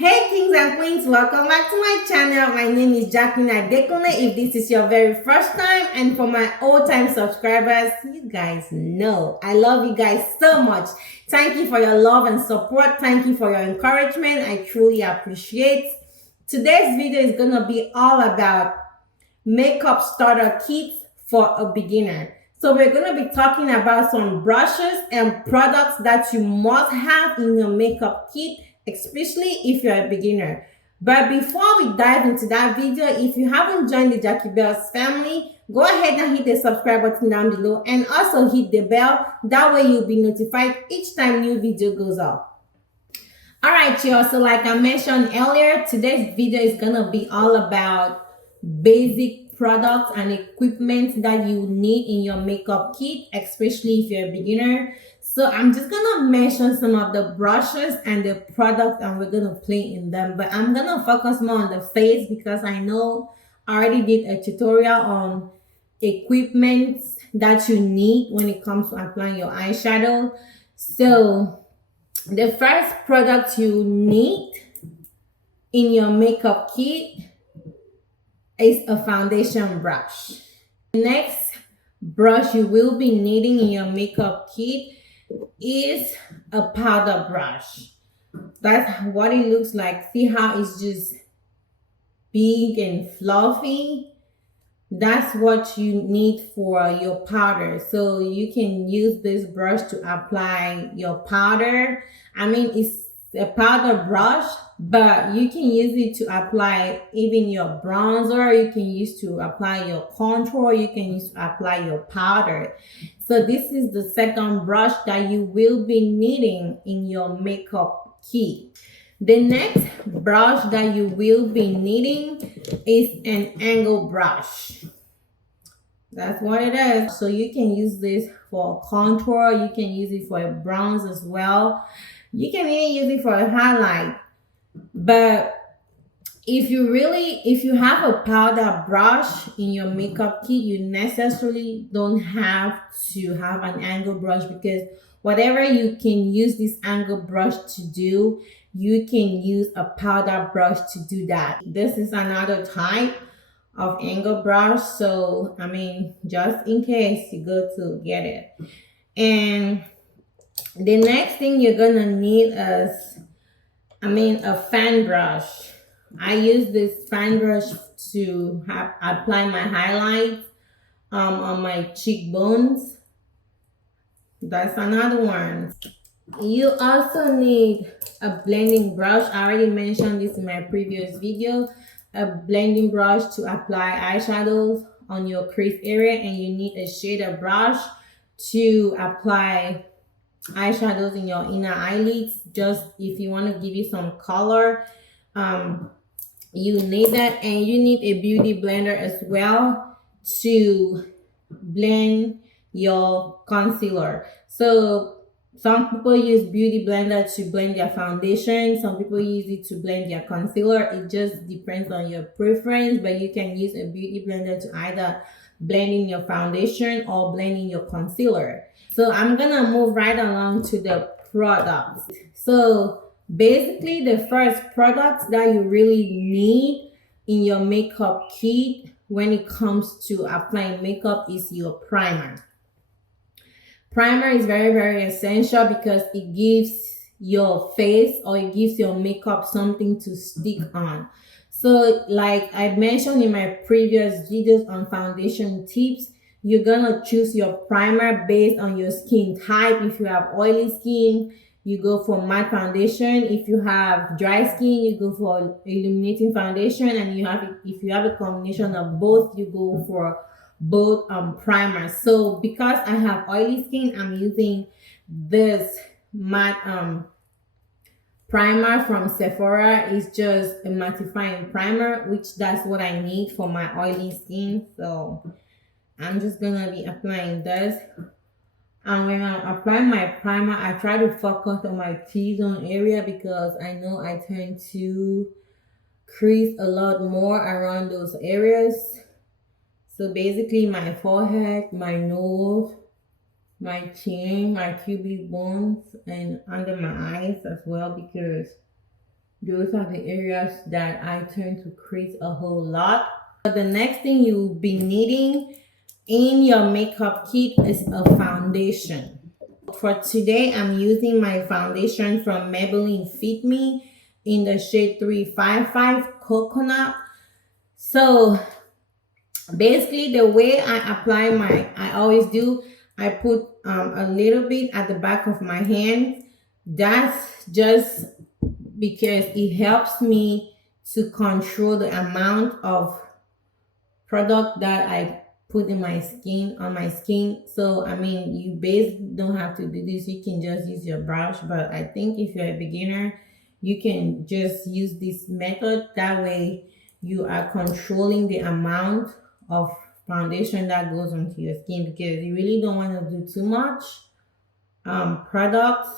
Hey kings and queens, welcome back to my channel. My name is Jacqueline La Belle. If this is your very first time, and for my old-time subscribers, you guys know I love you guys so much. Thank you for your love and support. Thank you for your encouragement. I truly appreciate. Today's video is gonna be all about makeup starter kits for a beginner. So we're going to be talking about some brushes and products that you must have in your makeup kit, especially if you're a beginner. But before we dive into that video, if you haven't joined the Jacque-Belle's family, go ahead and hit the subscribe button down below and also hit the bell. That way you'll be notified each time new video goes up. All right, y'all. So like I mentioned earlier, today's video is going to be all about basic products and equipment that you need in your makeup kit, especially if you're a beginner. So I'm just gonna mention some of the brushes and the products, and we're gonna play in them, but I'm gonna focus more on the face because I know I already did a tutorial on equipment that you need when it comes to applying your eyeshadow. So the first product you need in your makeup kit is a foundation brush. The next brush you will be needing in your makeup kit is a powder brush. That's what it looks like. See how it's just big and fluffy? That's what you need for your powder. So you can use this brush to apply your powder. I mean, it's a powder brush, but you can use it to apply even your bronzer. You can use to apply your contour. You can use to apply your powder. So this is the second brush that you will be needing in your makeup kit. The next brush that you will be needing is an angle brush. That's what it is. So you can use this for contour. You can use it for bronze as well. You can even use it for a highlight. But if you have a powder brush in your makeup kit, you necessarily don't have to have an angle brush, because whatever you can use this angle brush to do, you can use a powder brush to do that. This is another type of angle brush, so I mean, just in case you go to get it. And the next thing you're gonna need is a fan brush. I use this fan brush to apply my highlights on my cheekbones. That's another one. You also need a blending brush. I already mentioned this in my previous video. A blending brush to apply eyeshadows on your crease area, and you need a shader brush to apply eyeshadows in your inner eyelids. Just if you want to give you some color, you need that. And you need a beauty blender as well to blend your concealer. So some people use beauty blender to blend their foundation. Some people use it to blend their concealer. It just depends on your preference, but you can use a beauty blender to either blend in your foundation or blend in your concealer. So I'm gonna move right along to the products. So basically, the first product that you really need in your makeup kit when it comes to applying makeup is your primer. Primer is very, very essential because it gives your face, or it gives your makeup something to stick on. So like I mentioned in my previous videos on foundation tips, you're gonna choose your primer based on your skin type. If you have oily skin, you go for matte foundation. If you have dry skin, you go for illuminating foundation. And if you have a combination of both, you go for both primers. So because I have oily skin, I'm using this matte primer from Sephora. It's just a mattifying primer, which that's what I need for my oily skin. So I'm just gonna be applying this. And when I apply my primer, I try to focus on my T-zone area because I know I tend to crease a lot more around those areas. So basically my forehead, my nose, my chin, my pubic bones, and under my eyes as well, because Those are the areas that I tend to crease a whole lot. But the next thing you'll be needing in your makeup kit is a foundation. For today, I'm using my foundation from Maybeline Fit Me in the shade 355 Coconut. So basically the way I apply I always do, I put a little bit at the back of my hand. That's just because it helps me to control the amount of product that I put in my skin, on my skin. So I mean, you don't have to do this, you can just use your brush, but I think if you're a beginner, you can just use this method. That way you are controlling the amount of foundation that goes onto your skin, because you really don't want to do too much product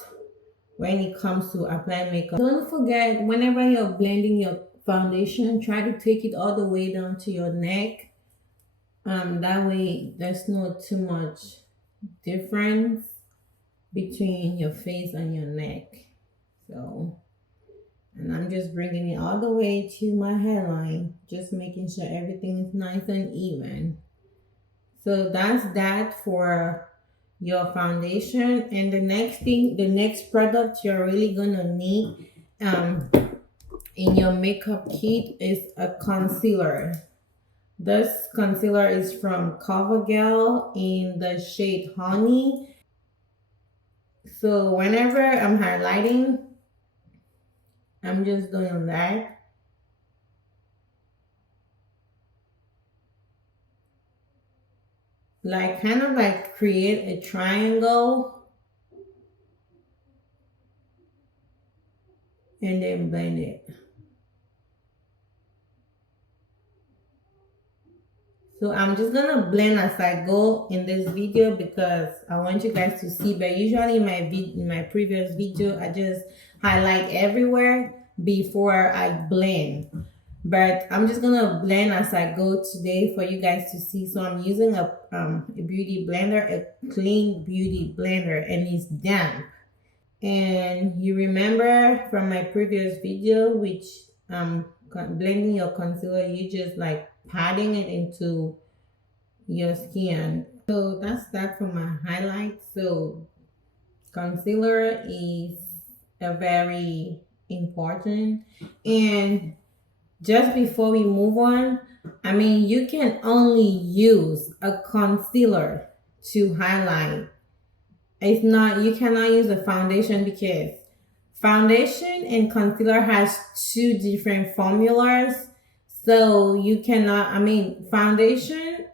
when it comes to applying makeup. Don't forget, whenever you're blending your foundation, try to take it all the way down to your neck. That way there's not too much difference between your face and your neck. So, and I'm just bringing it all the way to my hairline, just making sure everything is nice and even. So that's that for your foundation. And the next product you're really gonna need in your makeup kit is a concealer. This concealer is from CoverGirl in the shade Honey. So whenever I'm highlighting, I'm just doing that. Like kind of like create a triangle and then blend it. So I'm just gonna blend as I go in this video because I want you guys to see. But usually in my previous video, I just highlight everywhere before I blend. But I'm just gonna blend as I go today for you guys to see. So I'm using a beauty blender, a clean beauty blender, and it's damp. And you remember from my previous video, which blending your concealer, you just like patting it into your skin. So that's that for my highlights. So concealer is a very important. And just before we move on, I mean, you can only use a concealer to highlight. It's not, you cannot use a foundation, because foundation and concealer has two different formulas. So you cannot, I mean, foundation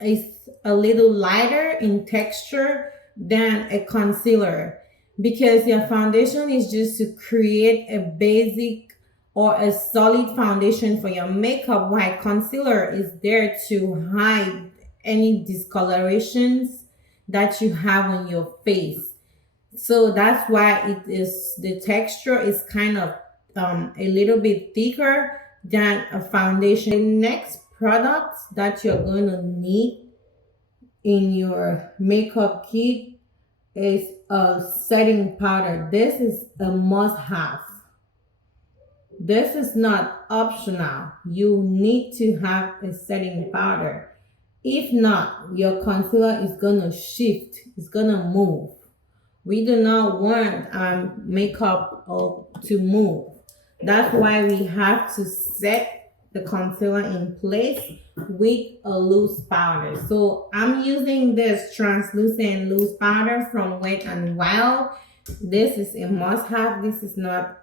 is a little lighter in texture than a concealer, because your foundation is just to create a basic or a solid foundation for your makeup, while concealer is there to hide any discolorations that you have on your face. So that's why the texture is kind of a little bit thicker than a foundation. The next product that you're going to need in your makeup kit is a setting powder. This is a must-have. This is not optional. You need to have a setting powder. If not, your concealer is gonna shift. It's gonna move. We do not want our makeup to move. That's why we have to set the concealer in place with a loose powder. So I'm using this translucent loose powder from Wet n Wild. This is a must-have. This is not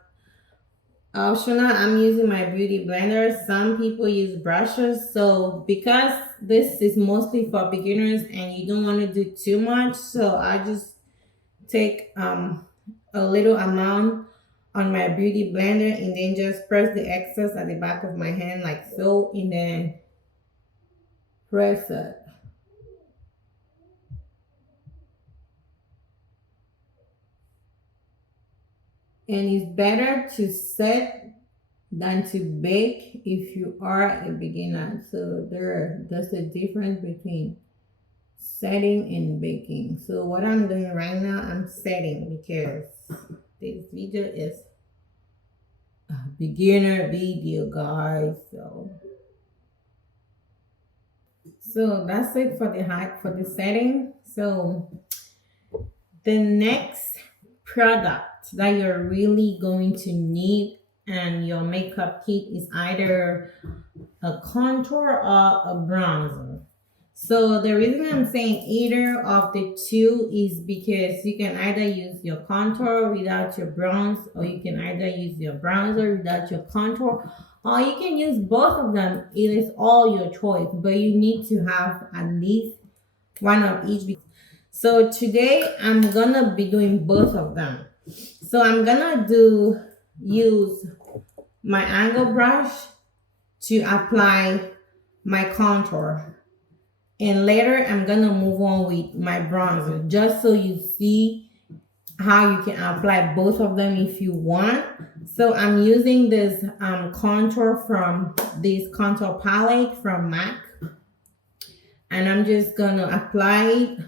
optional. I'm using my beauty blender. Some people use brushes. So because this is mostly for beginners and you don't want to do too much, so I just take a little amount on my beauty blender and then just press the excess at the back of my hand like so, and then press it. And it's better to set than to bake if you are a beginner. So there's a difference between setting and baking. So what I'm doing right now, I'm setting, because this video is beginner video, guys. So that's it for the height for the setting. So the next product that you're really going to need and your makeup kit is either a contour or a bronzer. So the reason I'm saying either of the two is because you can either use your contour without your bronze, or you can either use your bronzer without your contour, or you can use both of them. It is all your choice, but you need to have at least one of each. So today I'm gonna be doing both of them. So I'm gonna use my angle brush to apply my contour, and later I'm gonna move on with my bronzer, just so you see how you can apply both of them if you want. So I'm using this contour from this contour palette from MAC, and I'm just gonna apply it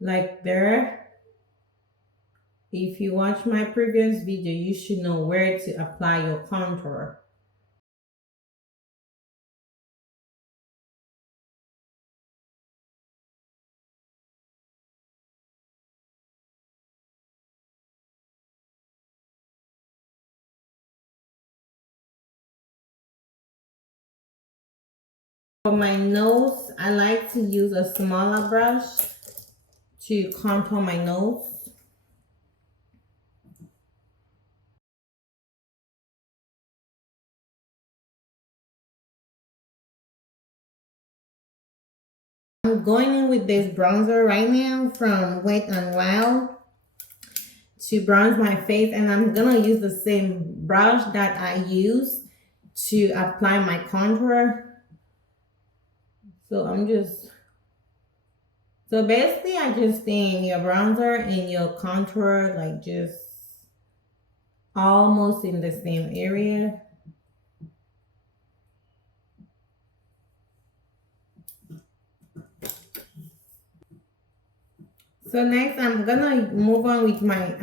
like there. If you watch my previous video, you should know where to apply your contour. For my nose, I like to use a smaller brush to contour my nose. I'm going in with this bronzer right now from Wet n Wild to bronze my face, and I'm gonna use the same brush that I use to apply my contour. So basically I just stay in your bronzer and your contour, like just almost in the same area. So next I'm gonna move on with my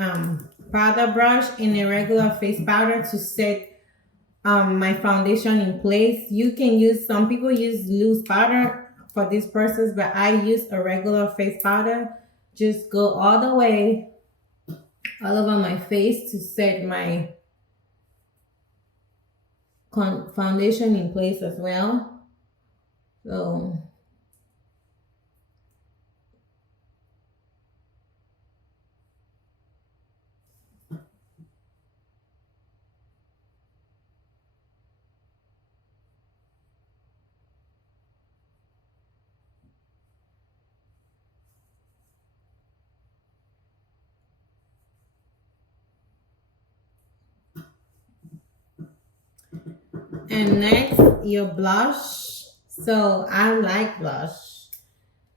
powder brush in a regular face powder to set my foundation in place. You can use, some people use loose powder for this process, but I use a regular face powder. Just go all the way all over my face to set my foundation in place as well. So and next, your blush. So I like blush.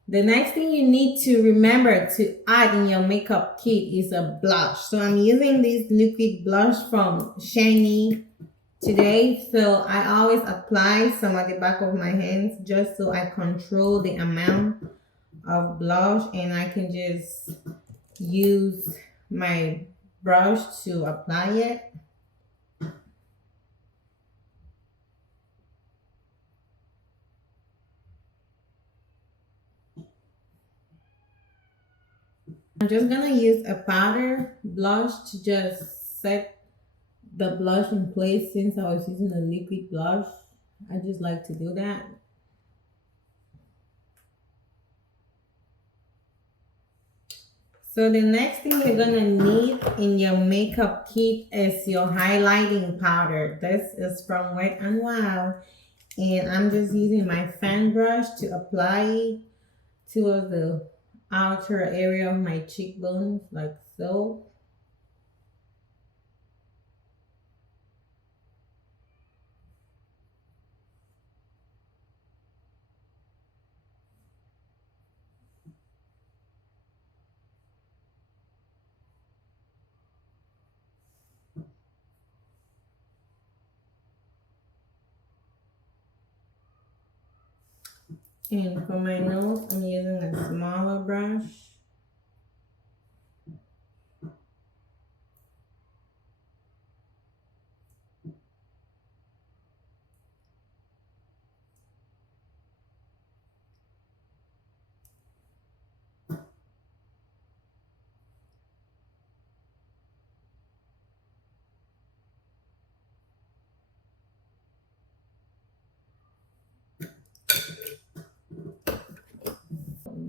The next thing you need to remember to add in your makeup kit is a blush. So I'm using this liquid blush from SHANY today. So I always apply some at the back of my hands just so I control the amount of blush, and I can just use my brush to apply it. I'm just gonna use a powder blush to just set the blush in place. Since I was using a liquid blush, I just like to do that. So the next thing you're gonna need in your makeup kit is your highlighting powder. This is from Wet n Wild, and I'm just using my fan brush to apply it towards the outer area of my cheekbones, like so. And for my nose, I'm using a smaller brush.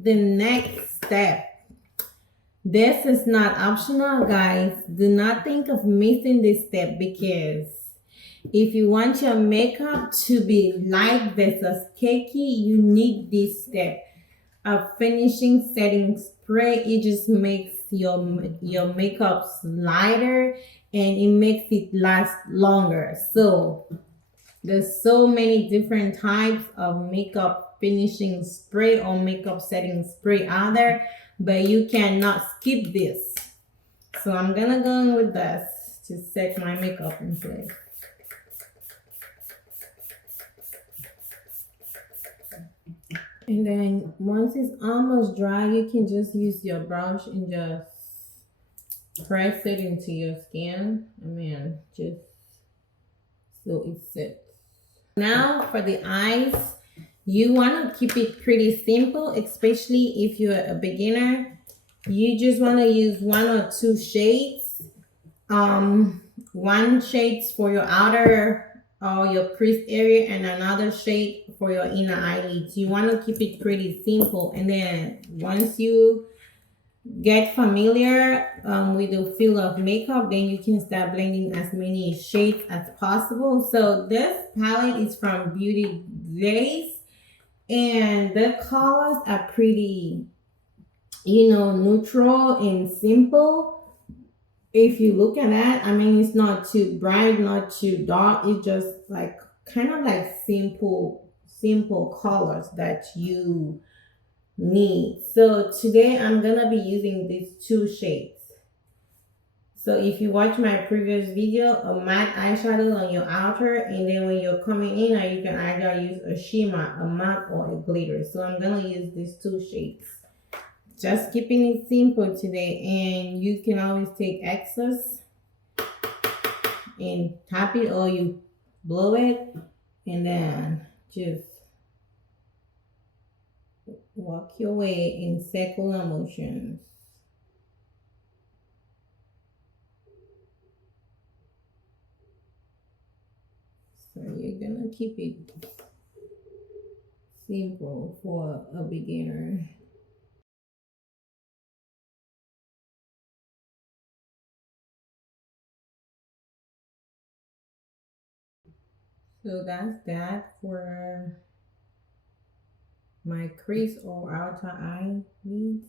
the next step. This is not optional, guys. Do not think of missing this step, because if you want your makeup to be light versus cakey, you need this step. A finishing setting spray. It just makes your makeup lighter and it makes it last longer. So there's so many different types of makeup finishing spray or makeup setting spray out there, but you cannot skip this. So I'm gonna go in with this to set my makeup in place. And then once it's almost dry, you can just use your brush and just press it into your skin. Just so it sits. Now for the eyes, you want to keep it pretty simple, especially if you're a beginner. You just want to use 1 or 2 shades. One shade for your outer or your crease area and another shade for your inner eyelids. You want to keep it pretty simple, and then once you get familiar with the feel of makeup, then you can start blending as many shades as possible. So this palette is from Beauty Glazed, and the colors are pretty, neutral and simple. If you look at that, it's not too bright, not too dark. It's just like kind of like simple colors that you need. So today I'm gonna be using these 2 shades. So if you watch my previous video, a matte eyeshadow on your outer, and then when you're coming in, you can either use a shimmer, a matte, or a glitter. So I'm gonna use these 2 shades. Just keeping it simple today, and you can always take excess and tap it, or you blow it, and then just walk your way in circular motions. So you're gonna keep it simple for a beginner. So that's that for my crease or outer eyelids.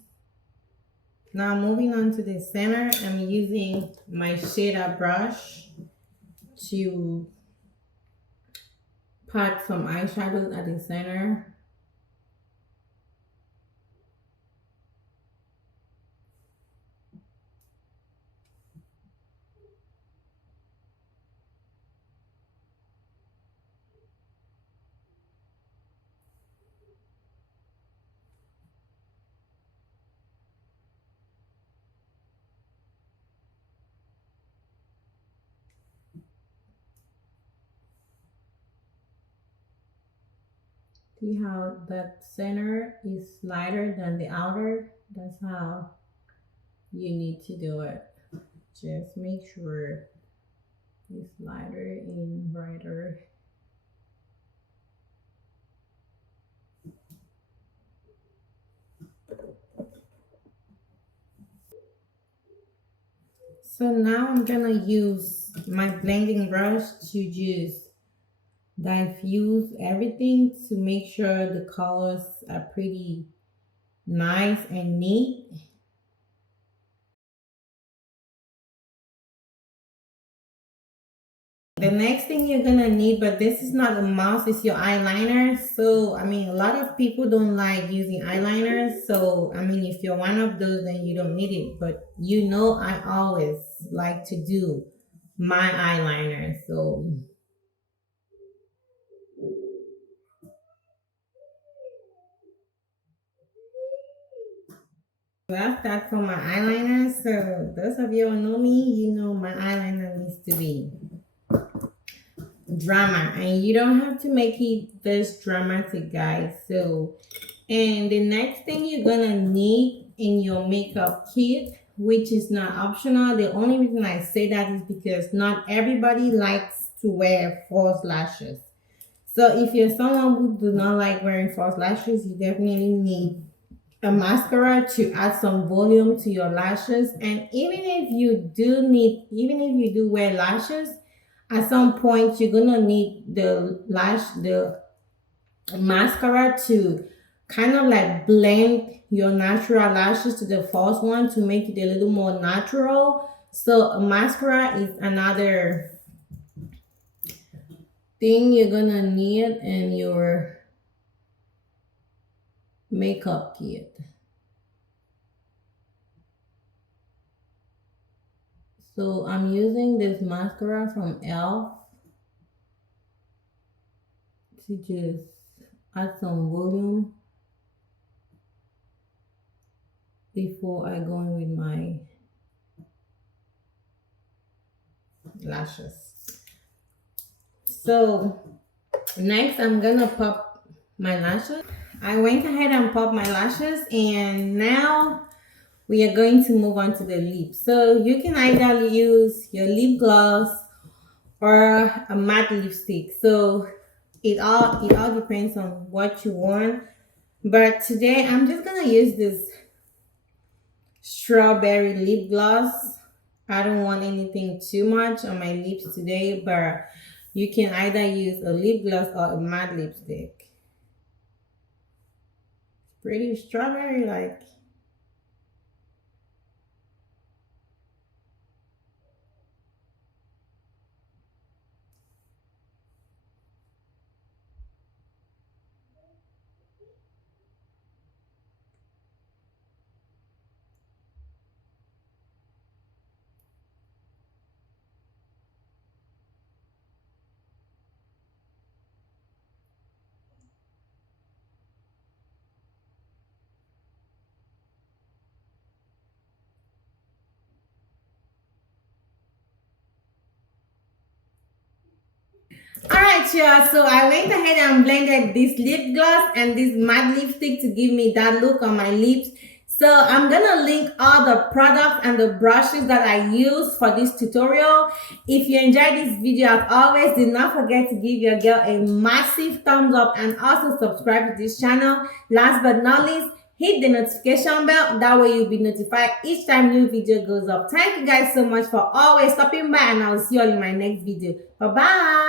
Now moving on to the center, I'm using my shader brush to pat some eyeshadows at the center. See how that center is lighter than the outer? That's how you need to do it. Just make sure it's lighter and brighter. So now I'm gonna use my blending brush to just diffuse everything to make sure the colors are pretty nice and neat. The next thing you're gonna need, but this is not a must, is your eyeliner. So a lot of people don't like using eyeliners. So if you're one of those, then you don't need it. But I always like to do my eyeliner. So that's that for my eyeliner. So those of you who know me, my eyeliner needs to be drama, and you don't have to make it this dramatic, guys. So, and the next thing you're gonna need in your makeup kit, which is not optional, the only reason I say that is because not everybody likes to wear false lashes. So if you're someone who do not like wearing false lashes, you definitely need a mascara to add some volume to your lashes. And even if you do wear lashes, at some point you're gonna need the mascara to kind of like blend your natural lashes to the false one to make it a little more natural. So a mascara is another thing you're gonna need in your makeup kit. So I'm using this mascara from ELF to just add some volume before I go in with my lashes. So next I'm gonna pop my lashes. I went ahead and popped my lashes, and now we are going to move on to the lips. So you can either use your lip gloss or a matte lipstick. So it all depends on what you want. But today I'm just gonna use this strawberry lip gloss. I don't want anything too much on my lips today, but you can either use a lip gloss or a matte lipstick. Pretty strawberry like. Alright, y'all. So I went ahead and blended this lip gloss and this matte lipstick to give me that look on my lips. So I'm gonna link all the products and the brushes that I use for this tutorial. If you enjoyed this video, as always, do not forget to give your girl a massive thumbs up and also subscribe to this channel. Last but not least, hit the notification bell. That way you'll be notified each time new video goes up. Thank you guys so much for always stopping by, and I'll see you all in my next video. Bye bye.